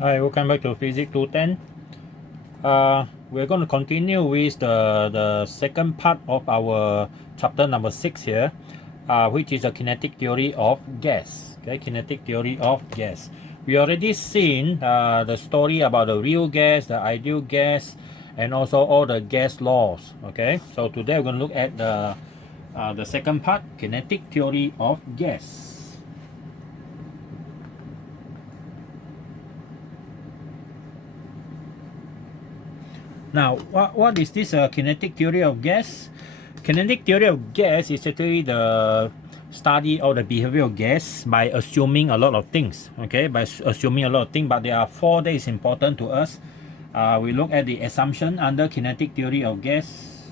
Hi, welcome back to Physics 210. We're going to continue with the second part of our chapter number 6 here, which is the kinetic theory of gas. Okay, kinetic theory of gas. We already seen the story about the real gas, the ideal gas, and also all the gas laws. Okay, so today we're going to look at the second part, kinetic theory of gas. Now, what is this kinetic theory of gas? Kinetic theory of gas is actually the study of the behavior of gas by assuming a lot of things. Okay, by assuming a lot of things, but there are 4 that is important to us. We look at the assumption under kinetic theory of gas.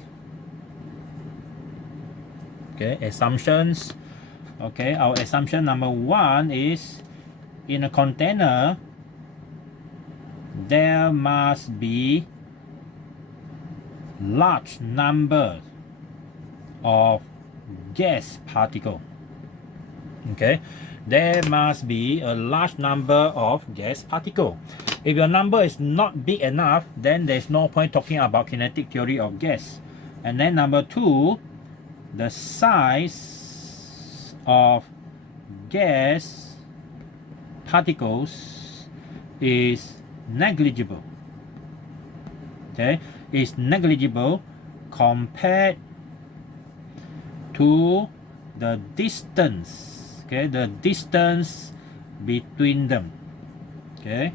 Okay, assumptions. Okay, our assumption number 1 is in a container there must be large number of gas particle. Okay, there must be a large number of gas particle. If your number is not big enough, then there's no point talking about kinetic theory of gas. And then number 2, the size of gas particles is negligible. Okay, is negligible compared to the distance. Okay, the distance between them. Okay,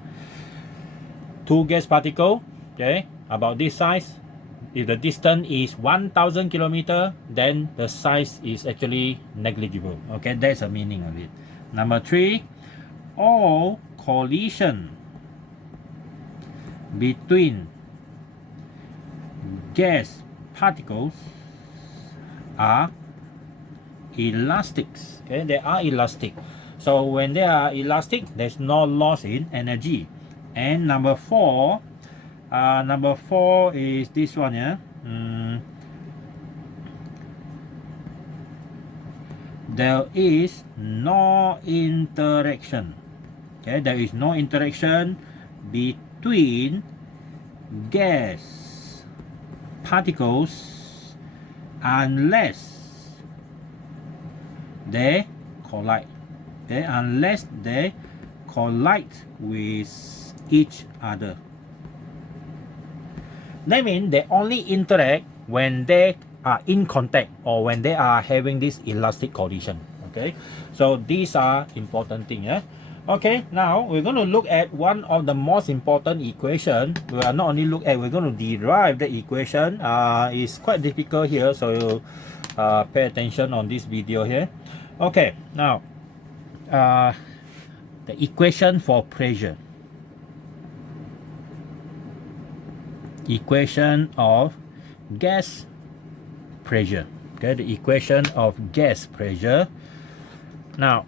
2 gas particle, okay, about this size. If the distance is 1,000 kilometer, then the size is actually negligible. Okay, that's the meaning of it. Number 3, all collision between gas particles are elastic. Okay, they are elastic. So when they are elastic, there's no loss in energy. And number 4 is this one, yeah. There is no interaction. Okay, there is no interaction between gas particles unless they collide. Okay, unless they collide with each other. That means they only interact when they are in contact or when they are having this elastic collision. Okay, so these are important things. Yeah. Okay, now we're going to look at one of the most important equation. We are not only look at, we're going to derive the equation. It's quite difficult here, so pay attention on this video here. Okay, now the equation for pressure. Equation of gas pressure. Okay, the equation of gas pressure. Now,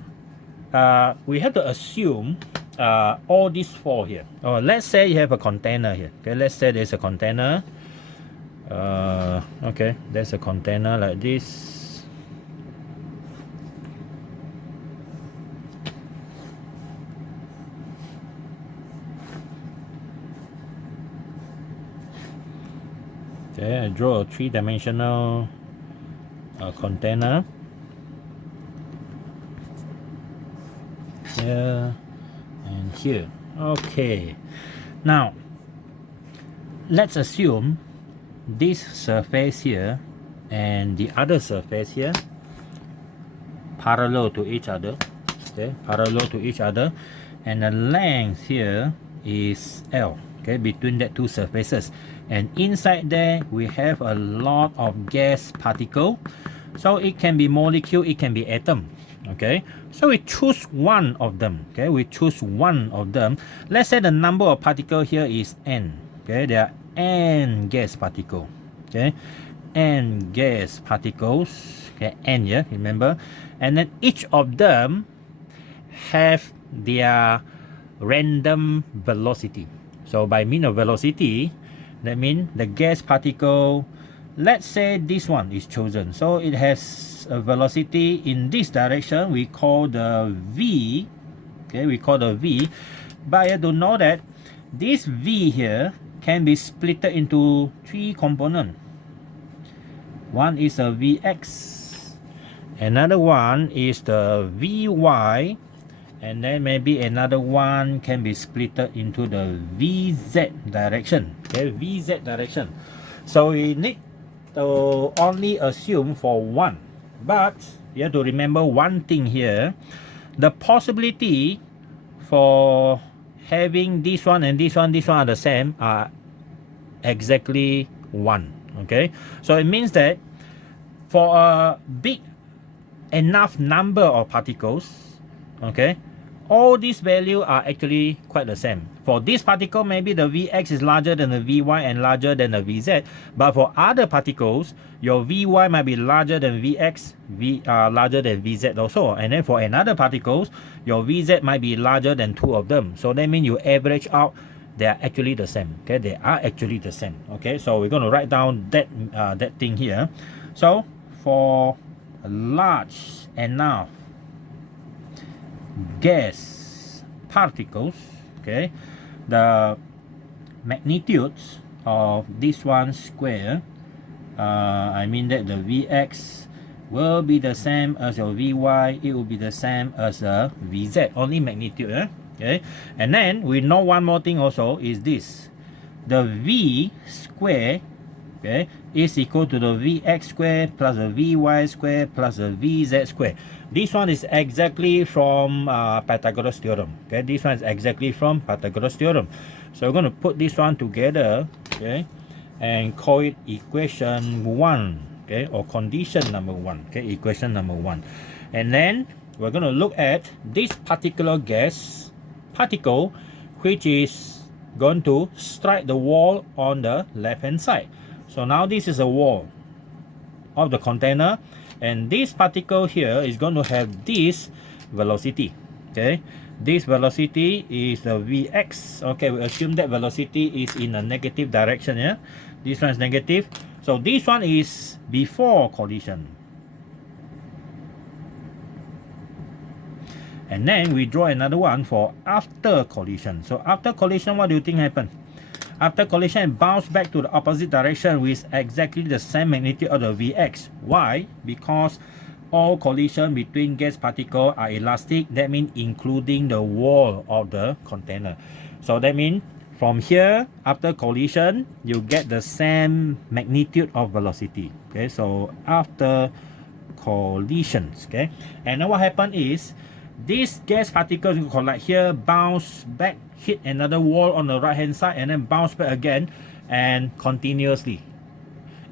we have to assume all these 4 here. Or let's say you have a container here. Okay, let's say there's a container. Okay, there's a container like this. Okay, I draw a 3-dimensional container. Here and here. Okay, now let's assume this surface here and the other surface here parallel to each other. Okay, parallel to each other, and the length here is L. Okay, between that 2 surfaces, and inside there we have a lot of gas particle. So it can be molecule, it can be atom. Okay, so we choose one of them. Okay, we choose one of them. Let's say the number of particles here is n. Okay, there are n gas particle. Okay, n gas particles. Okay, n here, remember, and then each of them have their random velocity. So by mean of velocity, that means the gas particle, let's say this one is chosen, so it has a velocity in this direction, we call the v. Okay, we call the v. but you have to know that this V here can be split into 3 components. One is a Vx, another one is the Vy, and then maybe another one can be split into the Vz direction. Okay, Vz direction. So we need to only assume for one, but you have to remember one thing here. The possibility for having this one and this one are the same are exactly 1. Okay, so it means that for a big enough number of particles, okay, all these values are actually quite the same. For this particle, maybe the Vx is larger than the Vy and larger than the Vz, but for other particles, your Vy might be larger than Vx, larger than Vz also, and then for another particles, your Vz might be larger than 2 of them. So that means you average out, they are actually the same. Okay, they are actually the same. Okay, so we're going to write down that that thing here. So for a large enough gas particles, okay, the magnitudes of this one square, I mean that the Vx will be the same as your Vy, it will be the same as a Vz, only magnitude. Okay, and then we know one more thing also is this, the V square, okay, is equal to the Vx square plus the Vy square plus the Vz square. This one is exactly from Pythagoras theorem. Okay, this one is exactly from Pythagoras theorem. So we're going to put this one together, okay, and call it equation 1, okay, or condition number 1, okay, equation number 1. And then we're going to look at this particular gas particle, which is going to strike the wall on the left hand side. So now this is a wall of the container, and this particle here is going to have this velocity. Okay, this velocity is the Vx. Okay, we assume that velocity is in a negative direction. Yeah, this one is negative. So this one is before collision. And then we draw another one for after collision. So after collision, what do you think happened? After collision, it bounced back to the opposite direction with exactly the same magnitude of the Vx. Why? Because all collision between gas particles are elastic. That means including the wall of the container. So that means from here, after collision, you get the same magnitude of velocity. Okay, so after collisions, okay, and then what happened is, these gas particles collide here, bounce back, hit another wall on the right hand side, and then bounce back again, and continuously.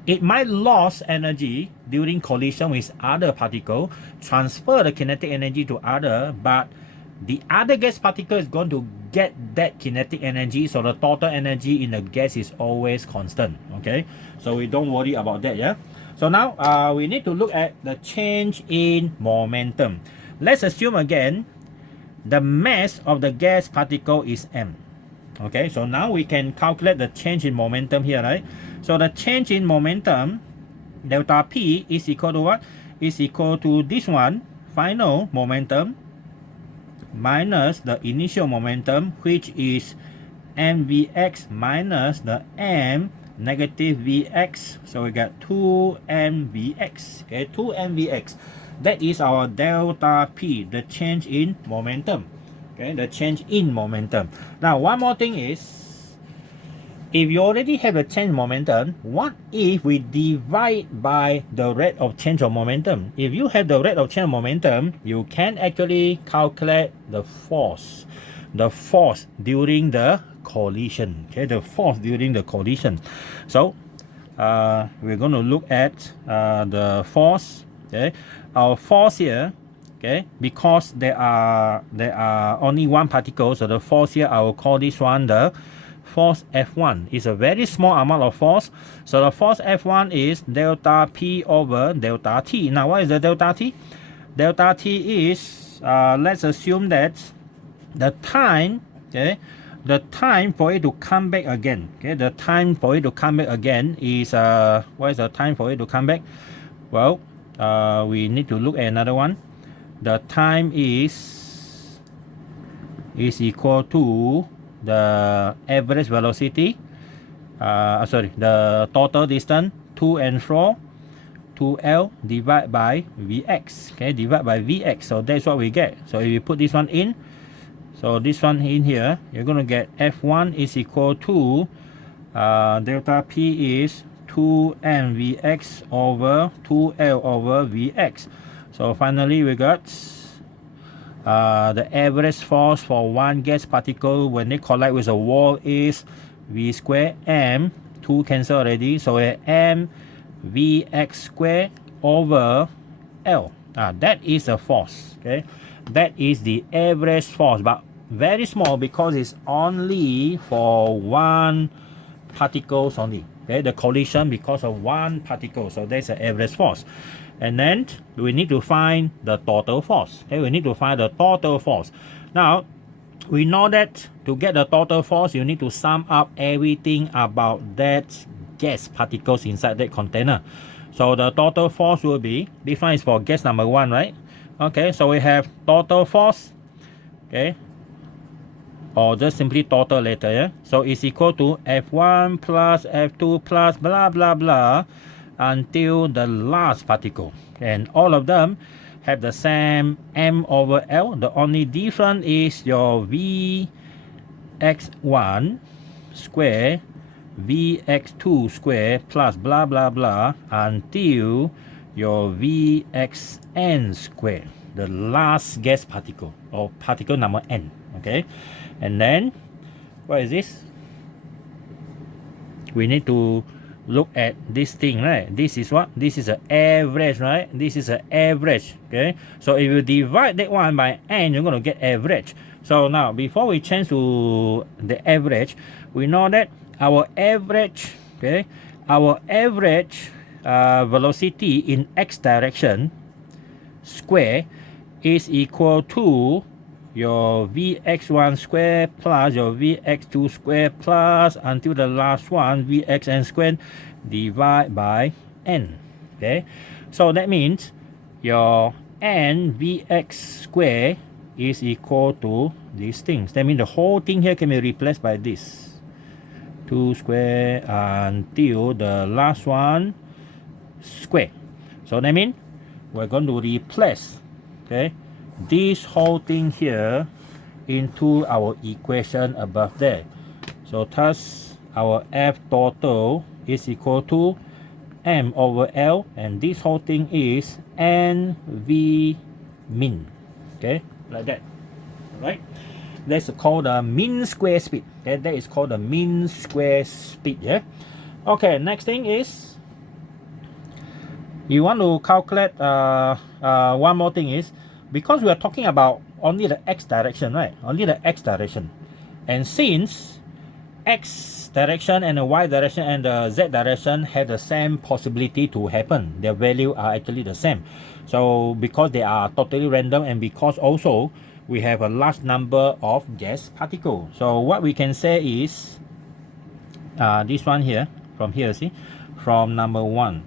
It might lose energy during collision with other particle, transfer the kinetic energy to other, but the other gas particle is going to get that kinetic energy, so the total energy in the gas is always constant. Okay, so we don't worry about that. Yeah. So now we need to look at the change in momentum. Let's assume again the mass of the gas particle is m. Okay, so now we can calculate the change in momentum here, right? So the change in momentum, delta P, is equal to what? Is equal to this one, final momentum, minus the initial momentum, which is mvx minus the m negative vx. So we got 2mvx. Okay, 2mvx. That is our delta P, the change in momentum. Okay, the change in momentum. Now, one more thing is, if you already have a change in momentum, what if we divide by the rate of change of momentum? If you have the rate of change of momentum, you can actually calculate the force during the collision. Okay, the force during the collision. So, we're going to look at the force. Okay, our force here, okay, because there are only one particle, so the force here, I will call this one the force F1. It's a very small amount of force, so the force F1 is delta P over delta T. Now, what is the delta T? Delta T is, let's assume that the time, okay, the time for it to come back again, okay, the time for it to come back again is, what is the time for it to come back? Well, we need to look at another one. The time is is equal to the average velocity, the total distance to and fro, 2L divided by Vx, okay, divided by Vx. So that's what we get. So if you put this one in, so this one in here, you're going to get F1 is equal to delta P is 2m Vx over 2L over Vx. So finally we got the average force for one gas particle when they collide with a wall is V square m, 2 cancel already, so m Vx square over L. That is the force, okay? That is the average force, but very small because it's only for one particles only, okay? The collision because of one particle, so that's the average force. And then we need to find the total force, okay? We need to find the total force. Now we know that to get the total force, you need to sum up everything about that gas particles inside that container. So the total force will be, this one is for gas number 1, right? Okay, so we have total force, okay, or just simply total later, yeah? So it's equal to F1 plus F2 plus blah blah blah until the last particle, and all of them have the same m over L. The only difference is your Vx1 square Vx2 square plus blah blah blah until your Vxn square, the last gas particle or particle number n, okay? And then what is this? We need to look at this thing, right? This is what? This is an average, right? This is an average, okay? So if you divide that one by n, you're going to get average. So now before we change to the average, we know that our average, okay, our average velocity in x direction square is equal to your Vx1 square plus your Vx2 square plus until the last one Vxn squared divided by n, okay? So that means your n Vx square is equal to these things. That means the whole thing here can be replaced by this 2 square until the last one square. So that means we're going to replace, okay, this whole thing here into our equation above there. So thus our F total is equal to m over L, and this whole thing is NV min, okay, like that, right? That's called the mean square speed. Okay, that is called the mean square speed. Yeah. Okay. Next thing is you want to calculate. One more thing is, because we are talking about only the x direction, right? Only the x direction, and since x direction and the y direction and the z direction have the same possibility to happen, their value are actually the same. So because they are totally random, and because also we have a large number of gas particles. So what we can say is this one here, from here, see, from number 1.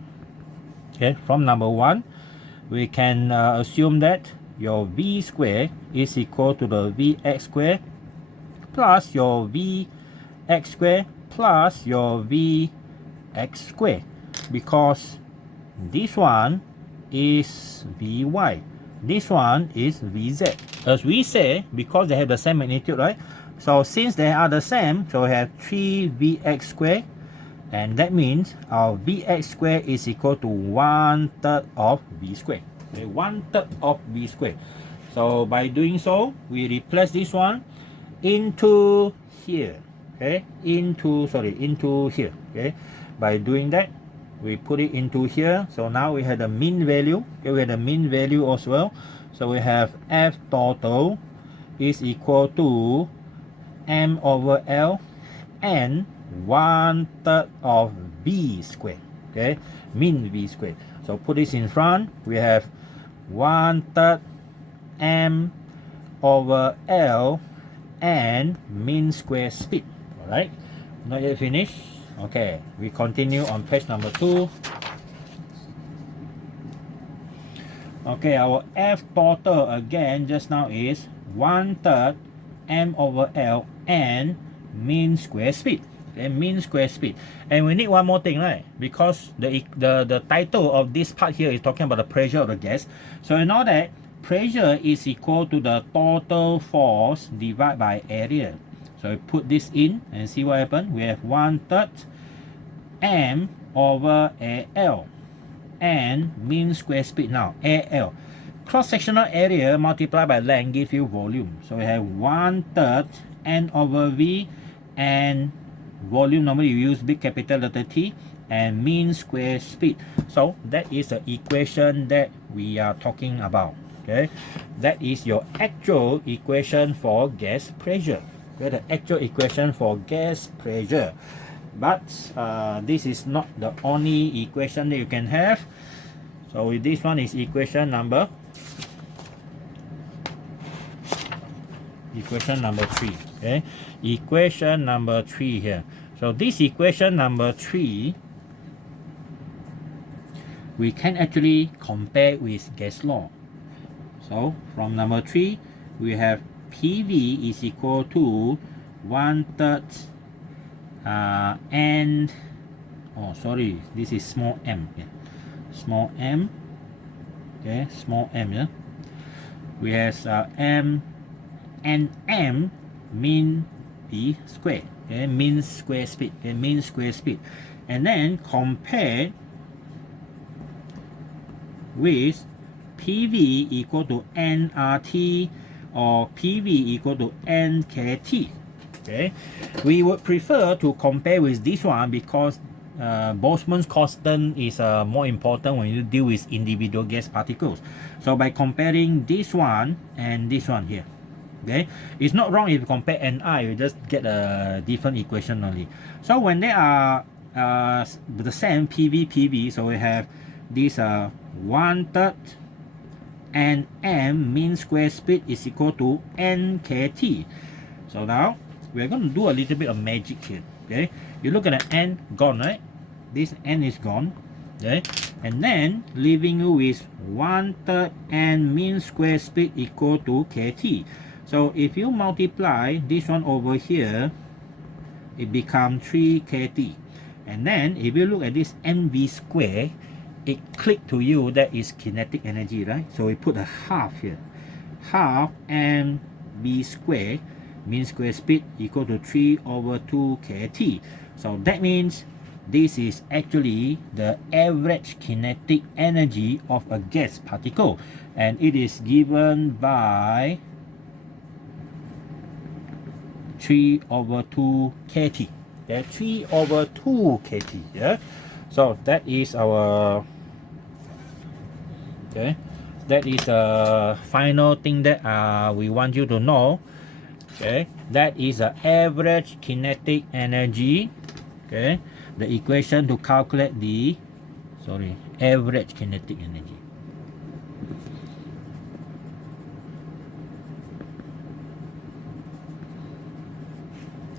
Okay, from number 1, we can assume that your V square is equal to the Vx square plus your Vx square plus your Vx square, because this one is Vy, this one is Vz. As we say, because they have the same magnitude, right? So since they are the same, so we have 3Vx square, and that means our Vx square is equal to 1/3 of V square. Okay, 1/3 of V square. So by doing so, we replace this one into here. Okay, into here. Okay, by doing that, we put it into here. So now we have the mean value. Okay, we have the mean value as well. So we have F total is equal to m over L and 1/3 of V square. Okay, mean V square. So put this in front. We have 1/3 m over L and mean square speed. Alright, not yet finished. Okay, we continue on page number 2. Okay, our F total again just now is 1/3 m over L and mean square speed. Okay, mean square speed. And we need one more thing, right? Because the title of this part here is talking about the pressure of the gas. So you know that pressure is equal to the total force divided by area. So we put this in and see what happens. We have 1/3 m over AL and mean square speed now, AL. Cross-sectional area multiplied by length gives you volume. So we have 1/3 N over V, and volume normally you use big capital letter T, and mean square speed. So that is the equation that we are talking about. Okay, that is your actual equation for gas pressure. Okay, the actual equation for gas pressure. But this is not the only equation that you can have. So with this one is equation number 3. Okay, equation number 3 here. So this equation number 3, we can actually compare with gas law. So from number 3, we have PV is equal to 1/3 and this is small m. Yeah. Small m. Okay, small m. Yeah. We have m and m mean v square. Okay, mean square speed. Okay, mean square speed, and then compare with PV equal to nRT or PV equal to nKT. Okay, we would prefer to compare with this one because Boltzmann's constant is more important when you deal with individual gas particles. So by comparing this one and this one here, okay, it's not wrong if you compare Ni, you just get a different equation only. So when they are the same PV, so we have this 1/3 and m mean square speed is equal to nKT. So now we're going to do a little bit of magic here. Okay, you look at the n, gone, right? This n is gone. Okay, and then leaving you with 1/3 and mean square speed equal to KT. So if you multiply this one over here, it becomes 3 KT. And then if you look at this mv square, it click to you that is kinetic energy, right? So we put a half here. Half mv square mean square speed equal to 3/2 KT. So that means this is actually the average kinetic energy of a gas particle, and it is given by 3/2 KT. Yeah, 3/2 KT. Yeah. So that is our that is the final thing that we want you to know. Okay, that is the average kinetic energy. Okay, the equation to calculate the average kinetic energy.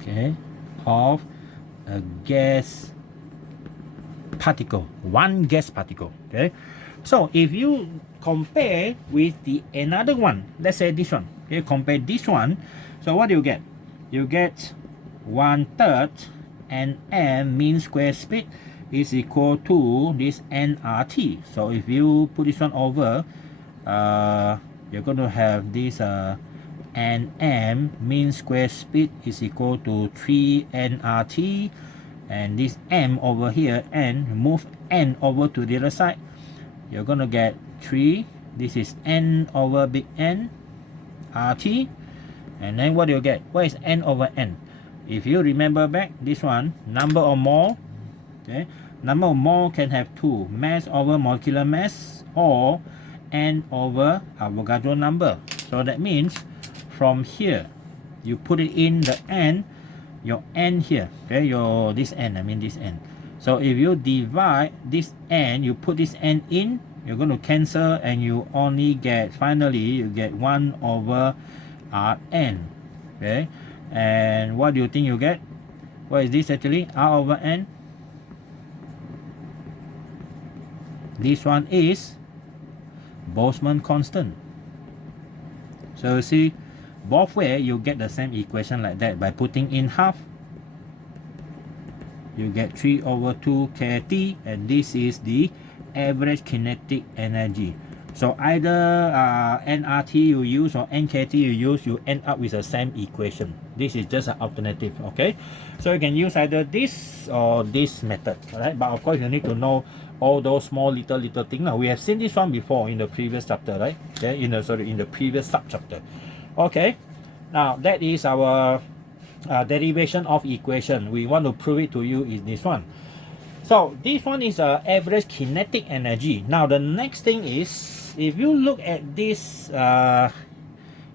Okay, of a gas particle, one gas particle. Okay, so if you compare with the another one, let's say this one. Okay, compare this one. So what do you get? You get 1/3 and m mean square speed is equal to this nRT. So if you put this one over, you're going to have this nm mean square speed is equal to 3 nRT, and this m over here, n, move n over to the other side, you're going to get 3. This is n over big N RT. And then what do you get? What is n over n? If you remember back, this one, number of mole. Okay, number of mole can have two: mass over molecular mass, or n over Avogadro number. So that means from here, you put it in the n, your n here. Okay, this n, this n. So if you divide this n, you put this n in, you're going to cancel, and you only get, finally, you get 1 over Rn. Okay, and what do you think you get? What is this actually? R over n. This one is Boltzmann constant. So you see, both way, you get the same equation like that. By putting in half, you get 3/2 kT, and this is the average kinetic energy. So either nRT you use or nKT you use, you end up with the same equation. This is just an alternative, okay? So you can use either this or this method, right? But of course you need to know all those small little things. Now we have seen this one before in the previous chapter, right? Okay, in the previous sub chapter. Okay, now that is our derivation of equation. We want to prove it to you is this one. So this one is average kinetic energy. Now the next thing is, if you look at this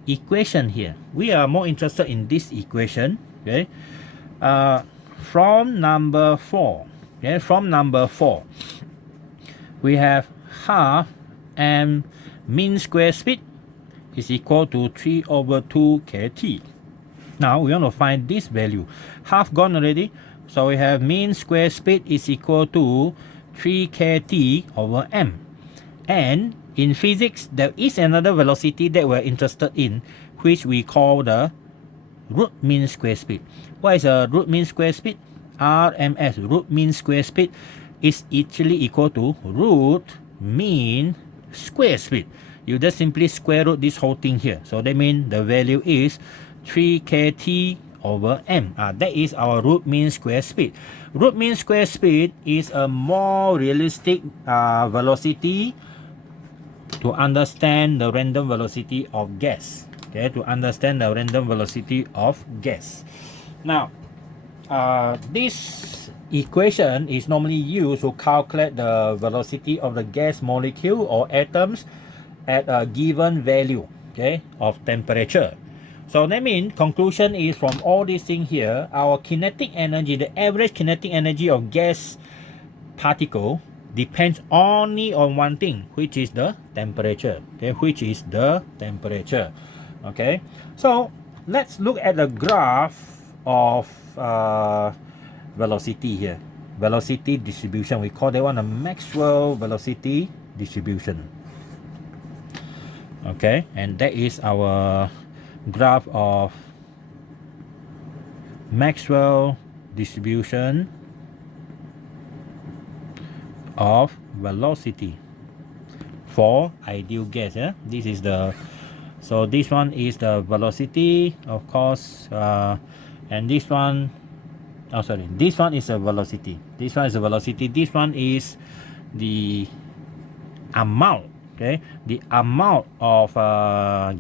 equation here, we are more interested in this equation. Okay, from number 4. Okay, from number 4, we have half m mean square speed is equal to 3/2 kT. Now we want to find this value. Half gone already. So we have mean square speed is equal to 3 kT/m. And in physics, there is another velocity that we're interested in, which we call the root mean square speed. What is a root mean square speed? RMS, root mean square speed, is actually equal to root mean square speed. You just simply square root this whole thing here. So that means the value is 3 kT/m. That is our root mean square speed. Root mean square speed is a more realistic velocity to understand the random velocity of gas. Okay, to understand the random velocity of gas. Now, this equation is normally used to calculate the velocity of the gas molecule or atoms at a given value, okay, of temperature. So that means conclusion is, from all these things here, our kinetic energy, the average kinetic energy of gas particle, depends only on one thing, which is the temperature. Okay, which is the temperature. Okay, so let's look at the graph of velocity here. Velocity distribution. We call that one a Maxwell velocity distribution. Okay, and that is our graph of Maxwell distribution of velocity for ideal gas. Yeah, this is the, so this one is the velocity, of course, and this one, oh sorry, this one is a velocity. This one is a velocity. This one is the amount. Okay, the amount of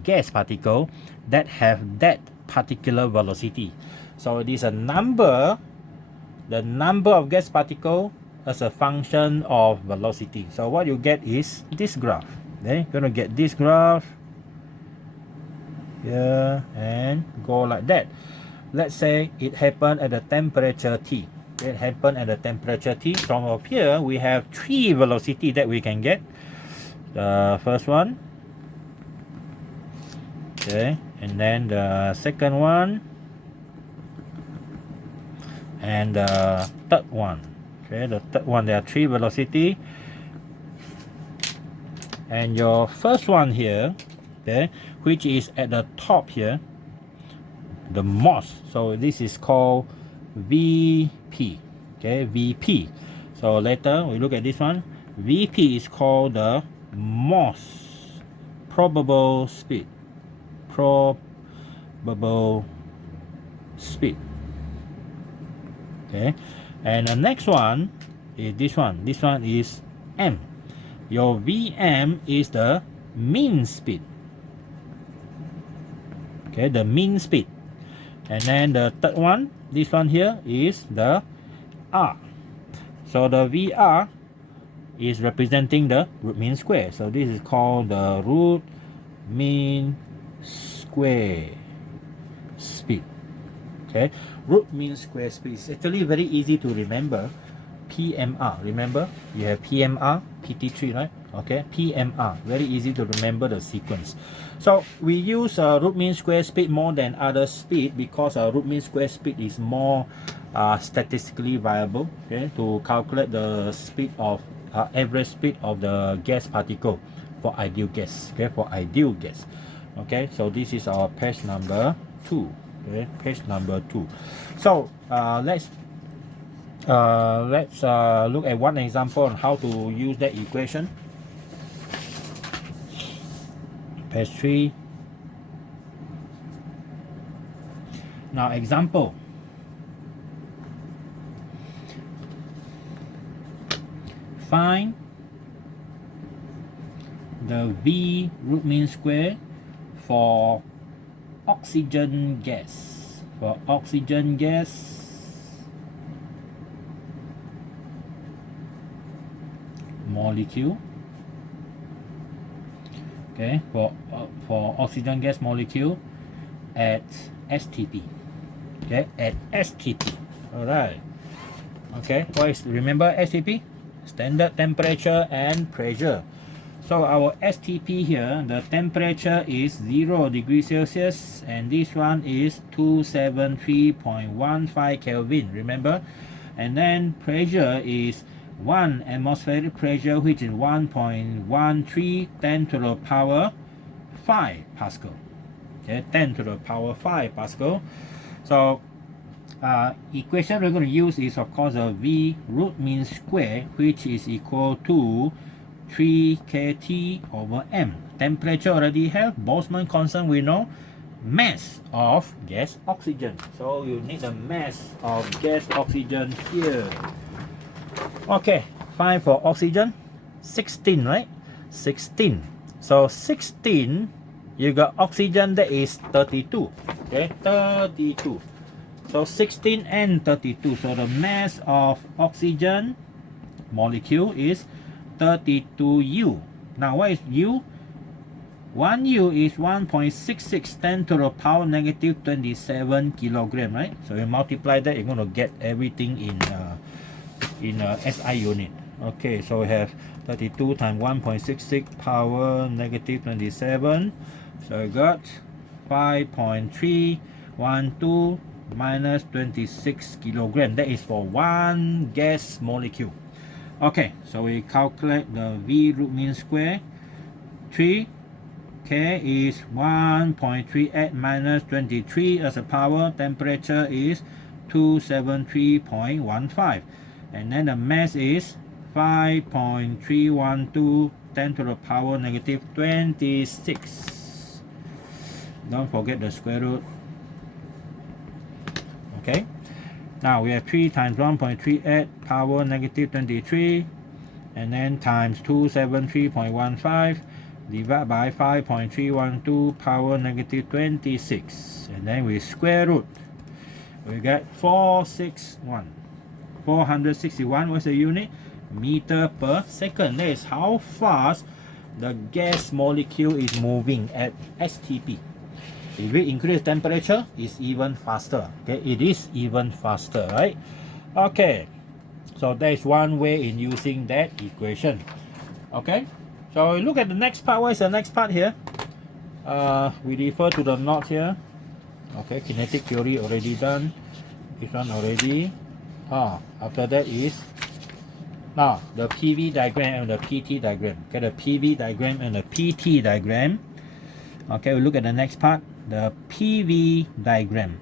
gas particle that have that particular velocity. So it is a number, the number of gas particle as a function of velocity. So what you get is this graph. Okay, you're gonna get this graph here and go like that. Let's say it happened at the temperature T. It happened at the temperature T. From up here, we have 3 velocity that we can get. The first one, okay, and then the second one, and the third one. Okay, the third one, there are 3 velocity, and your first one here, okay, which is at the top here, the most. So this is called VP. Okay, VP. So later we look at this one. VP is called the most probable speed. Probable speed. Okay, and the next one is this one. This one is M. Your VM is the mean speed. Okay, the mean speed. And then the third one, this one here, is the R. So the VR is representing the root mean square. So this is called the root mean square speed. Okay, root mean square speed is actually very easy to remember. PMR, remember you have PMR, PT3, right? Okay, PMR, very easy to remember the sequence. So we use root mean square speed more than other speed because root mean square speed is more statistically viable, okay, to calculate the speed of average speed of the gas particle for ideal gas. Okay, for ideal gas. Okay, so this is our page number 2. Okay, page number 2. So let's look at one example on how to use that equation. Page 3. Now example. Find the V root mean square for oxygen gas. For oxygen gas molecule. Okay, for oxygen gas molecule at STP. Okay, at STP. All right. Okay, what is, remember STP? Standard temperature and pressure. So our STP here, the temperature is 0 degrees Celsius, and this one is 273.15 Kelvin, remember? And then pressure is 1 atmospheric pressure, which is 1.13 10 to the power 5 Pascal. Okay, 10 to the power 5 Pascal. So equation we're going to use is of course a V root mean square, which is equal to 3 kT over m. Temperature already have. Boltzmann constant we know. Mass of gas oxygen. So you need the mass of gas oxygen here. Okay, find for oxygen. 16, right? 16. So 16, you got oxygen that is 32. Okay, 32. So 16 and 32. So the mass of oxygen molecule is 32U. Now what is U? 1U is 1.66 10 to the power negative 27 kilogram, right? So you multiply that, you're going to get everything in SI unit. Okay, so we have 32 times 1.66 power negative 27. So I got 5.312 minus 26 kilogram. That is for one gas molecule. Okay, so we calculate the V root mean square. 3 K is 1.38 minus 23 as a power. Temperature is 273.15. And then the mass is 5.312 10 to the power negative 26. Don't forget the square root. Okay. Now we have 3 times 1.38 power negative 23, and then times 273.15 divided by 5.312 power negative 26, and then we square root. We get 461. 461 was the unit? Meter per second. That is how fast the gas molecule is moving at STP. If we increase temperature, it's even faster. Okay, it is even faster, right? Okay, so that is one way in using that equation. Okay, so look at the next part. What is the next part here? We refer to the notes here. Okay, kinetic theory already done. This one already. After that is now the PV diagram and the PT diagram. Okay, the PV diagram and the PT diagram. Okay, we look at the next part. The PV diagram.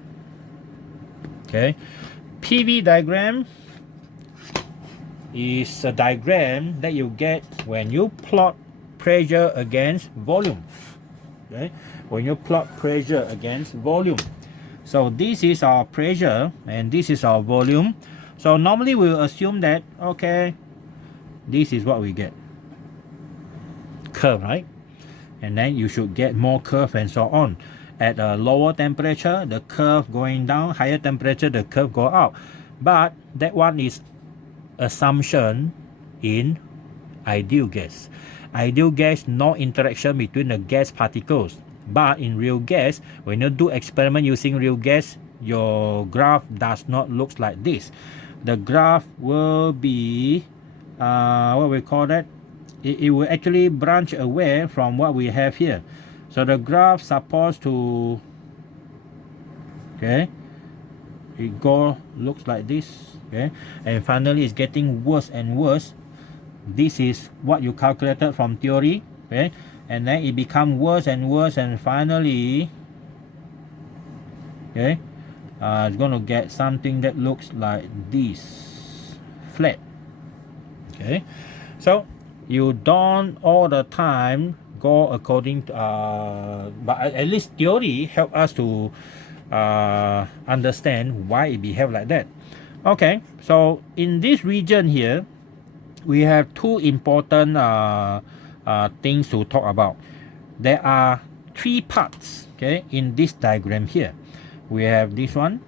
Okay, PV diagram is a diagram that you get when you plot pressure against volume. Okay, when you plot pressure against volume. So this is our pressure and this is our volume. So normally we'll assume that, okay, this is what we get. Curve, right? And then you should get more curve and so on. At a lower temperature, the curve going down. Higher temperature, the curve go up. But that one is assumption in ideal gas. Ideal gas, no interaction between the gas particles. But in real gas, when you do experiment using real gas, your graph does not look like this. The graph will be, what we call that? It will actually branch away from what we have here. So the graph supposed to, okay, it looks like this, okay, and finally it's getting worse and worse. This is what you calculated from theory, okay. and then it becomes worse and worse, and finally, okay, it's going to get something that looks like this, flat. Okay, so you don't all the time go according to, but at least theory help us to understand why it behave like that. Okay, so in this region here, we have two important things to talk about. There are three parts, okay, in this diagram here. We have this one,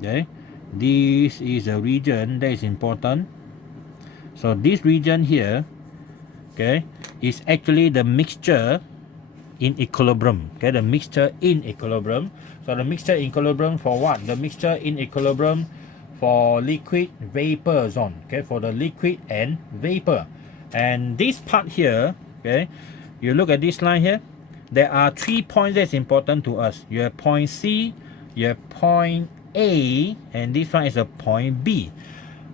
okay, this is a region that is important. So this region here, okay, is actually the mixture in equilibrium. Okay, the mixture in equilibrium. So the mixture in equilibrium for what? The mixture in equilibrium for liquid vapor zone. Okay, for the liquid and vapor. And this part here, okay, you look at this line here, there are 3 points that's important to us. You have point C, you have point A, and this one is a point B.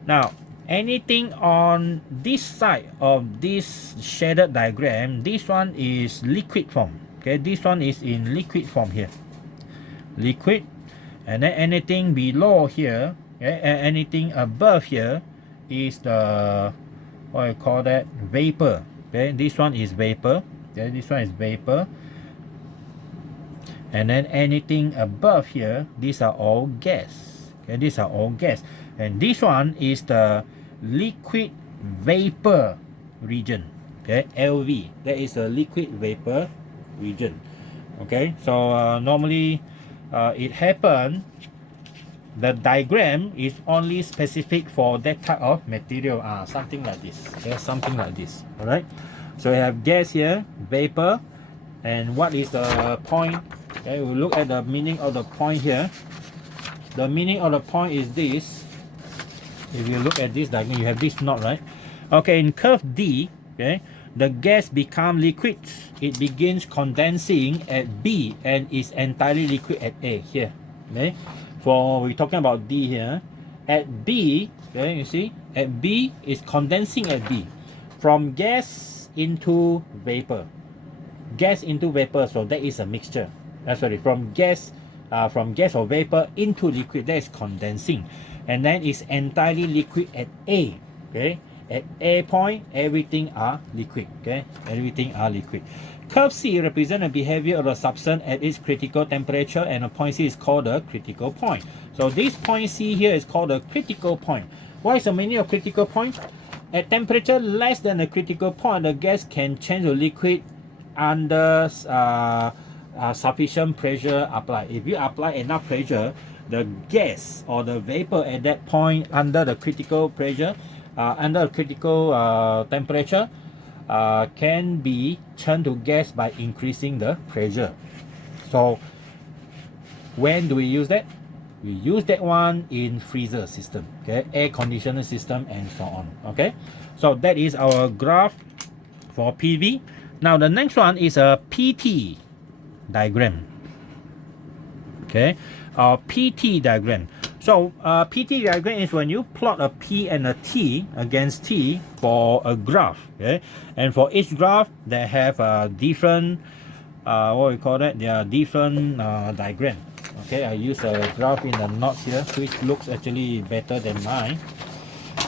Now, anything on this side of this shaded diagram, this one is liquid form. Okay, this one is in liquid form here, liquid. And then anything below here, okay, and anything above here is the, what you call that, vapor. Okay, this one is vapor. Okay, this one is vapor. And then anything above here, these are all gas. Okay, these are all gas. And this one is the liquid vapor region. Okay, LV. That is a liquid vapor region. Okay, so normally it happens, the diagram is only specific for that type of material, something like this. Okay, something like this. All right, so we have gas here, vapor, and what is the point? Okay, we look at the meaning of the point here. The meaning of the point is this. If you look at this diagram, you have this knot, right? Okay, in curve D, okay, the gas become liquid. It begins condensing at B and is entirely liquid at A here. Okay, for we're talking about D here. At B, okay, you see, at B is condensing at B from gas into vapor. Gas into vapor, so that is a mixture. Sorry, from gas or vapor into liquid, that is condensing, and then it's entirely liquid at A. Okay, at A point, everything are liquid. Okay, everything are liquid. Curve C represents the behavior of the substance at its critical temperature, and a point C is called the critical point. So this point C here is called the critical point. What is the meaning of critical point? At temperature less than the critical point, the gas can change to liquid under sufficient pressure applied. If you apply enough pressure, the gas or the vapor at that point under the critical pressure, under critical temperature, can be turned to gas by increasing the pressure. So when do we use that? We use that one in freezer system, okay, air conditioner system, and so on. Okay, so that is our graph for PV. Now the next one is a PT diagram. Okay, PT diagram. So PT diagram is when you plot a P and a T against T for a graph. Okay, and for each graph they have a different what we call that, they are different diagram. Okay, I use a graph in the notes here, which looks actually better than mine.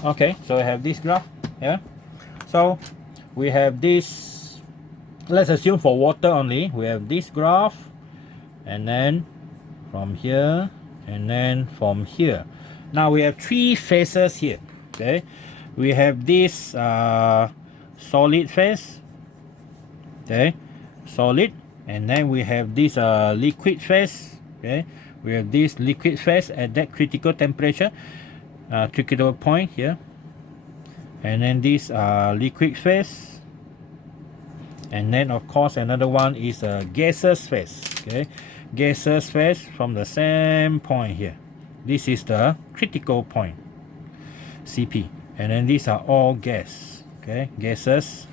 Okay, so I have this graph. Yeah, so we have this, let's assume for water only, we have this graph, and then from here, and then from here. Now we have three phases here. Okay, we have this solid phase. Okay, solid, and then we have this liquid phase. Okay, we have this liquid phase at that critical temperature, critical point here, and then this liquid phase, and then of course another one is a gaseous phase. Okay, gaseous phase from the same point here. This is the critical point, CP, and then these are all gas. Okay, gases.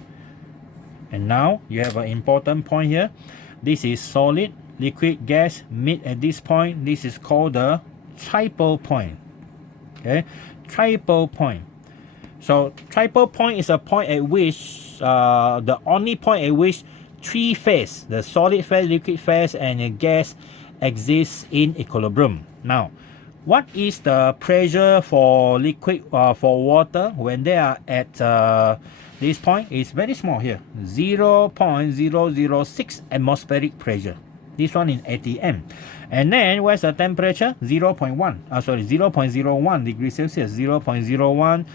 And now you have an important point here. This is solid, liquid, gas, meet at this point. This is called the tripole point. Okay, tripole point. So tripole point is a point at which the only point at which three phase, the solid phase, liquid phase, and a gas exists in equilibrium. Now, what is the pressure for liquid for water when they are at this point? Is very small here, 0.006 atmospheric pressure. This one in ATM. And then where's the temperature? 0.01 degrees Celsius. 0.01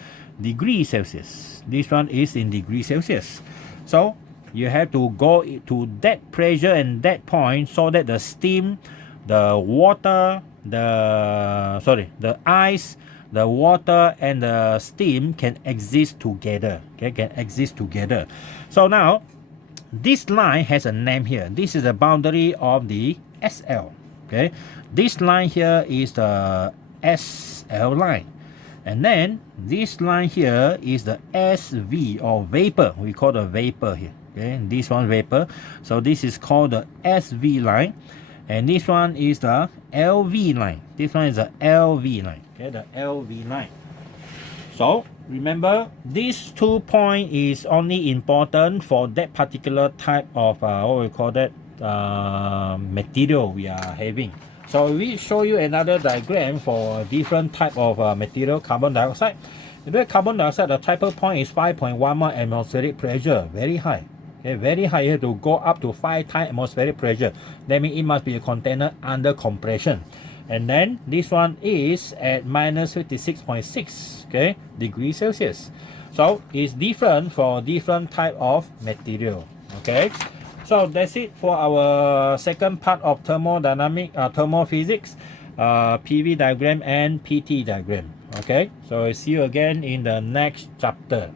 degrees Celsius. This one is in degrees Celsius. So you have to go to that pressure and that point so that the steam, the water, the ice, the water and the steam can exist together. Okay, can exist together. So now this line has a name here. This is the boundary of the SL. Okay, this line here is the SL line, and then this line here is the SV or vapor. We call the vapor here. Okay, this one vapor. So this is called the SV line, and this one is the LV line. This one is the LV line. Okay, the LV line. So remember, these 2 points is only important for that particular type of what we call that material we are having. So we show you another diagram for different type of material, carbon dioxide. The carbon dioxide, the triple point is 5.11 atmospheric pressure, very high. Okay, very high. You have to go up to 5 times atmospheric pressure. That means it must be a container under compression. And then this one is at minus 56.6 okay, degrees Celsius. So it's different for different type of material. Okay, so that's it for our second part of thermodynamic, thermophysics, PV diagram and PT diagram. Okay, so see you again in the next chapter.